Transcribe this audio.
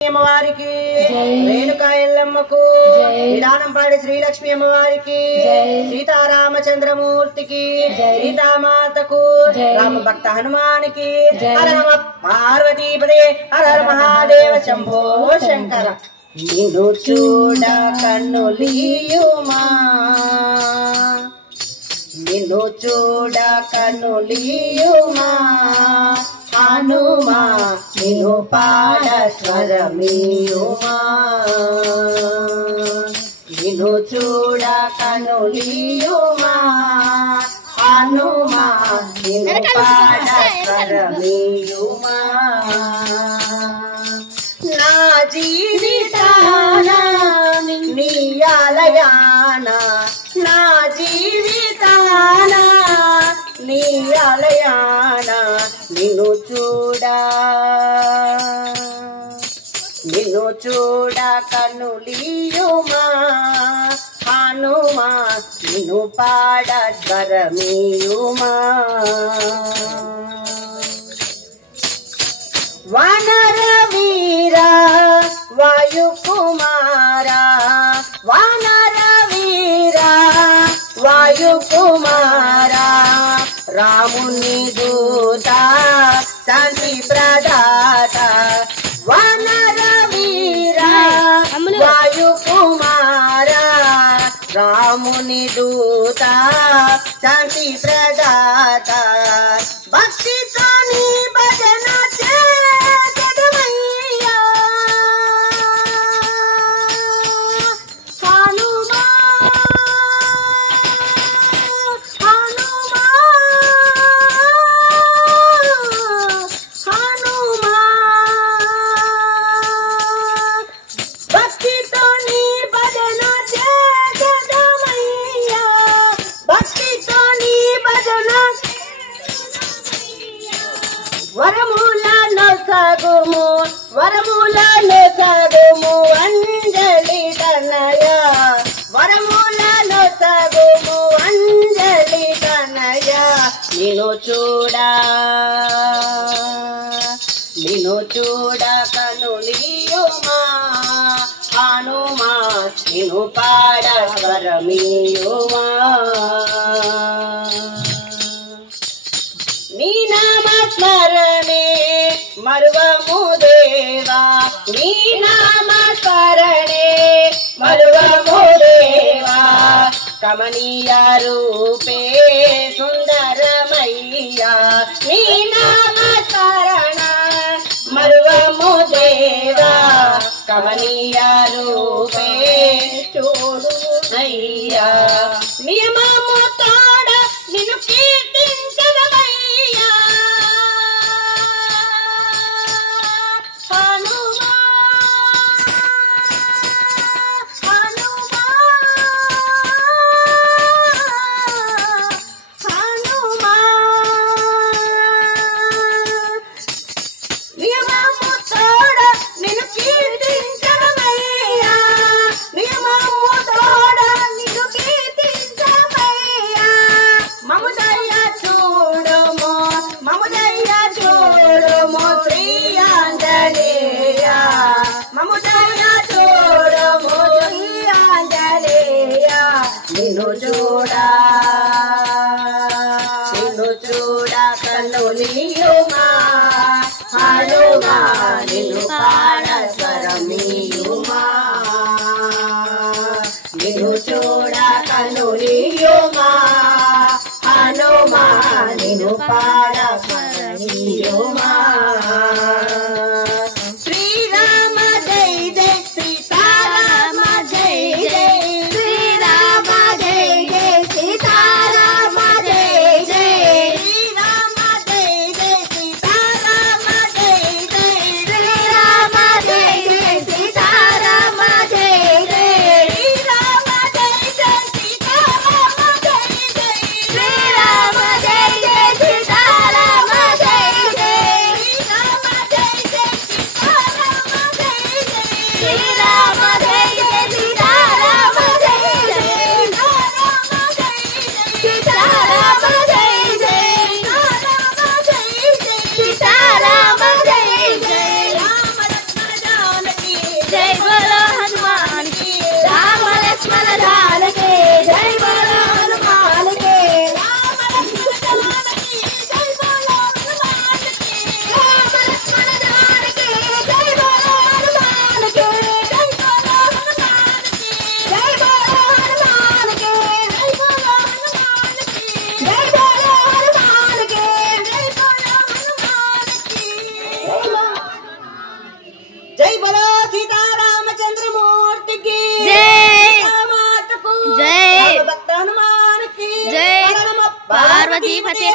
అమ్మవారికి రేణుకా ఎల్లమ్మకు నిదానంపాడి శ్రీలక్ష్మి అమ్మవారికి సీతారామచంద్రమూర్తికి సీతామాతకు రామభక్త హనుమానికి హర నమ పార్వతీపదే హర హర మహాదేవ శంభో శంకర. నిన్ను చూడ కన్నులియుమా నిన్ను చూడ కన్నులియుమా హనుమా నిన్ను పాడ స్వరమియుమా నిన్ను చూడ కన్నులియుమా హనుమా నిన్ను పాడ స్వరమియుమా. నా జీవితాన నీ ఆలయాన నా జీవితాన నీ ఆలయాన నిన్ను చూడ కన్నులియుమా హనుమా నిన్ను పాడ స్వరమియుమా. వానర వీరా వాయుకుమారా వానర వీరా వాయుకుమారా రాముని దూత శాంతి ప్రదాత వానర వీరా వాయుకుమారా రాముని దూత శాంతి ప్రదాత భక్తితో నీ భజన చేదమయ్యా హనుమా హనుమా హనుమా భక్తితో నీ భజన చేదమయ్యా భక్తితో నీ భజన వరములను సగుము అంజలి తనయ వరములను సగుము అంజలి తనయ నిన్ను చూడ కనులియుమా హనుమా నిన్ను పాడ స్వరమియుమా. నీ నామస్మరణే మరువము దేవా నీ నామస్మరణే మరువము దేవా కమనీయ రూపే సుందరమయ్యా నీ నామస్మరణ మరువము దేవా కమనీయ రూపే చూడు అయ్యా నియమము తోడ నిన్ను కీర్తించదమయ్యా హనుమా హనుమా హనుమా నియమము తోడ నిన్ను కీర్తించదమయ్యా నియమము తోడ నిన్ను కీర్తించదమయ్యా. మముదయ్య చూడుము శ్రీ ఆంజనేయ మముదయ్య చూడుము శ్రీ ఆంజనేయ నిన్ను చూడ కన్నులియుమా హనుమా నిన్ను పాడ స్వరమియుమా నిన్ను చూడ కన్నులియుమా హనుమా నిన్ను పాడ స్వరమియుమా. శ్రీరామ జై జై సీతారామ జై జై శ్రీరామ జై జై సీతారామ జై జై శ్రీరామ జై జై సీతారామ జై జై శ్రీరామ జై జై సీతారామ జై జై శ్రీరామ జై జై సీతారామ జై జై శ్రీరామ జై జై సీతారామ జై జై శ్రీరామ జై జై సీతారామ జై జై శ్రీరామ జై జై సీతారామ జై జై సీతారామ జై జై సీతారామ జై జై సీతారామ జై జై రామ లక్ష్మణ జానకి फतेह।